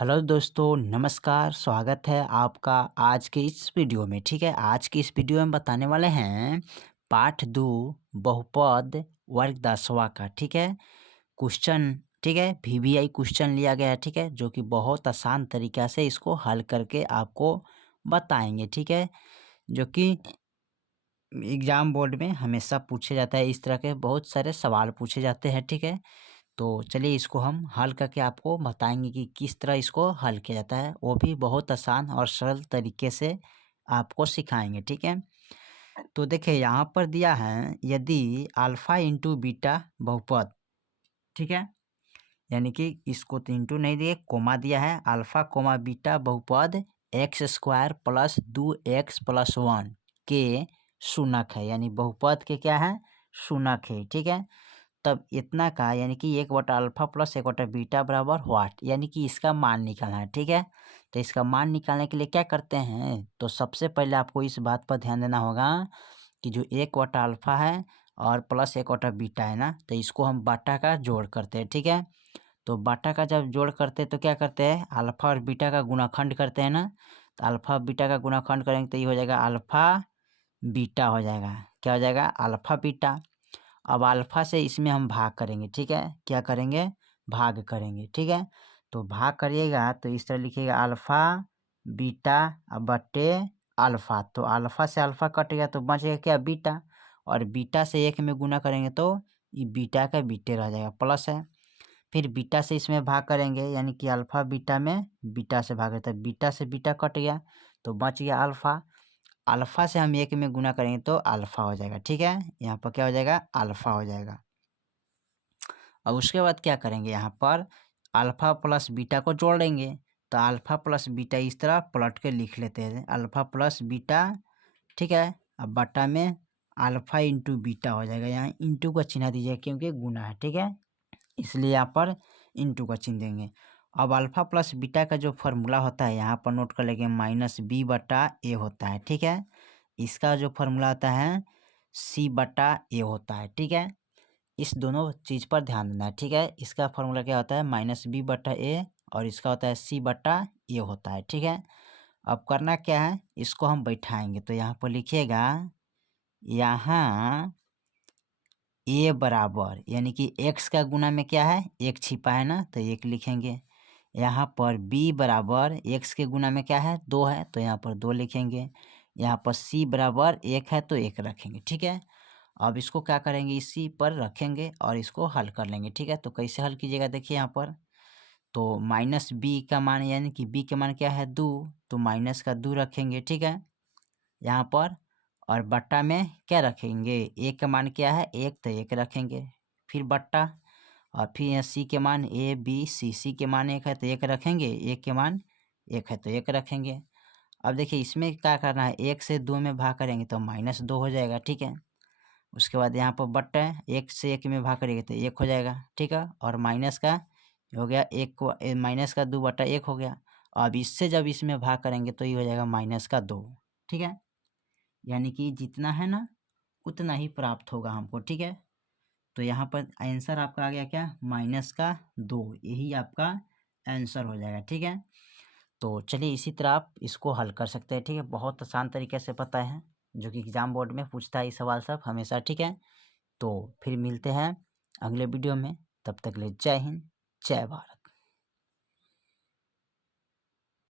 Hello दोस्तों, नमस्कार। स्वागत है आपका आज के इस वीडियो में। ठीक है, आज की इस वीडियो में बताने वाले हैं पाठ 2 बहुपद वर्ग 10वां का। ठीक है, क्वेश्चन, ठीक है, वीवीआई क्वेश्चन लिया गया है। ठीक है, जो कि बहुत आसान तरीक़ा से इसको हल करके आपको बताएंगे। ठीक है, जो कि एग्ज़ाम बोर्ड में हमेशा पूछे जाता है। इस तरह के बहुत सारे सवाल पूछे जाते हैं। ठीक है, तो चलिए इसको हम हल करके आपको बताएंगे कि किस तरह इसको हल किया जाता है, वो भी बहुत आसान और सरल तरीके से आपको सिखाएंगे। ठीक है, तो देखिए यहाँ पर दिया है, यदि अल्फ़ा इंटू बीटा बहुपद, ठीक है, यानी कि इसको तो इंटू नहीं दिए, कोमा दिया है, अल्फ़ा कोमा बीटा बहुपद x square plus 2x plus 1 के शूनक है, यानी बहुपद के क्या है, शूनक है। ठीक है, तब इतना का यानी कि 1/अल्फ़ा प्लस 1/बीटा बराबर व्हाट, यानी कि इसका मान निकालना है। ठीक है, तो इसका मान निकालने के लिए क्या करते हैं, तो सबसे पहले आपको इस बात पर ध्यान देना होगा कि जो 1/अल्फ़ा है और प्लस 1/बीटा है ना, तो इसको हम बाटा का जोड़ करते हैं। ठीक है, तो बाटा का जब जोड़ करते हैं तो क्या करते हैं, अल्फ़ा और बीटा का गुणाखंड करते हैं ना, तो अल्फ़ा बीटा का गुणाखंड करेंगे तो ये हो जाएगा अल्फ़ा बीटा हो जाएगा। क्या हो जाएगा, अल्फ़ा बीटा। अब अल्फ़ा से इसमें हम भाग करेंगे। ठीक है, क्या करेंगे, भाग करेंगे। ठीक है, तो भाग करिएगा तो इस तरह लिखिएगा अल्फ़ा बीटा बट्टे अल्फ़ा, तो अल्फ़ा से अल्फ़ा कट गया तो बचेगा क्या, बीटा, और बीटा से 1 में गुना करेंगे तो ये बीटा का बीटे रह जाएगा, प्लस है। फिर बीटा से इसमें भाग करेंगे, यानी कि अल्फ़ा बीटा में बीटा से भाग रहता है, बीटा से बीटा कट गया तो बच गया अल्फ़ा। अल्फ़ा से हम 1 में गुना करेंगे तो अल्फ़ा हो जाएगा। ठीक है, यहाँ पर क्या हो जाएगा, अल्फ़ा हो जाएगा। अब उसके बाद क्या करेंगे, यहाँ पर अल्फ़ा प्लस बीटा को जोड़ लेंगे, तो अल्फ़ा प्लस बीटा इस तरह पलट के लिख लेते हैं, अल्फ़ा प्लस बीटा। ठीक है, अब बटा में अल्फ़ा इंटू बीटा हो जाएगा, यहाँ इंटू का चिन्ह दीजिए क्योंकि गुना है। ठीक है, इसलिए यहाँ पर इंटू का चिन्ह देंगे। अब अल्फ़ा प्लस बीटा का जो फॉर्मूला होता है यहाँ पर नोट कर लेंगे, -b/a होता है। ठीक है, इसका जो फॉर्मूला होता है c/a होता है। ठीक है, इस दोनों चीज़ पर ध्यान देना है। ठीक है, इसका फॉर्मूला क्या होता है, -b/a, और इसका होता है c/a होता है। ठीक है, अब करना क्या है, इसको हम बैठाएंगे, तो यहाँ पर लिखिएगा, यहाँ a बराबर, यानी कि x का गुना में क्या है, 1 छिपा है ना, तो 1 लिखेंगे। यहाँ पर b बराबर x के गुना में क्या है, 2 है, तो यहाँ पर 2 लिखेंगे। यहाँ पर c बराबर 1 है तो 1 रखेंगे। ठीक है, अब इसको क्या करेंगे, इसी पर रखेंगे और इसको हल कर लेंगे। ठीक है, तो कैसे हल कीजिएगा, देखिए यहाँ पर, तो माइनस बी का मान, यानी कि बी का मान क्या है, 2, तो माइनस का 2 रखेंगे। ठीक है, यहाँ पर, और बट्टा में क्या रखेंगे, ए का मान क्या है, 1, तो 1 रखेंगे, फिर बट्टा, और फिर यहाँ सी के मान ए बी सी, सी के मान 1 है तो 1 रखेंगे, ए के मान 1 है तो 1 रखेंगे। अब देखिए इसमें क्या करना है, 1 से 2 में भाग करेंगे तो -2 हो जाएगा। ठीक है, उसके बाद यहाँ पर बट्टा है, 1 से 1 में भाग करेंगे तो 1 हो जाएगा। ठीक है, और माइनस का हो गया, एक को माइनस का 2/1 हो गया। अब इससे जब इसमें भाग करेंगे तो ये हो जाएगा -2। ठीक है, यानी कि जितना है ना उतना ही प्राप्त होगा हमको। ठीक है, तो यहाँ पर आंसर आपका आ गया क्या, -2, यही आपका आंसर हो जाएगा। ठीक है, तो चलिए इसी तरह आप इसको हल कर सकते हैं। ठीक है, बहुत आसान तरीके से पता है, जो कि एग्जाम बोर्ड में पूछता है ये सवाल सब हमेशा। ठीक है, तो फिर मिलते हैं अगले वीडियो में, तब तक के लिए जय हिंद, जय भारत।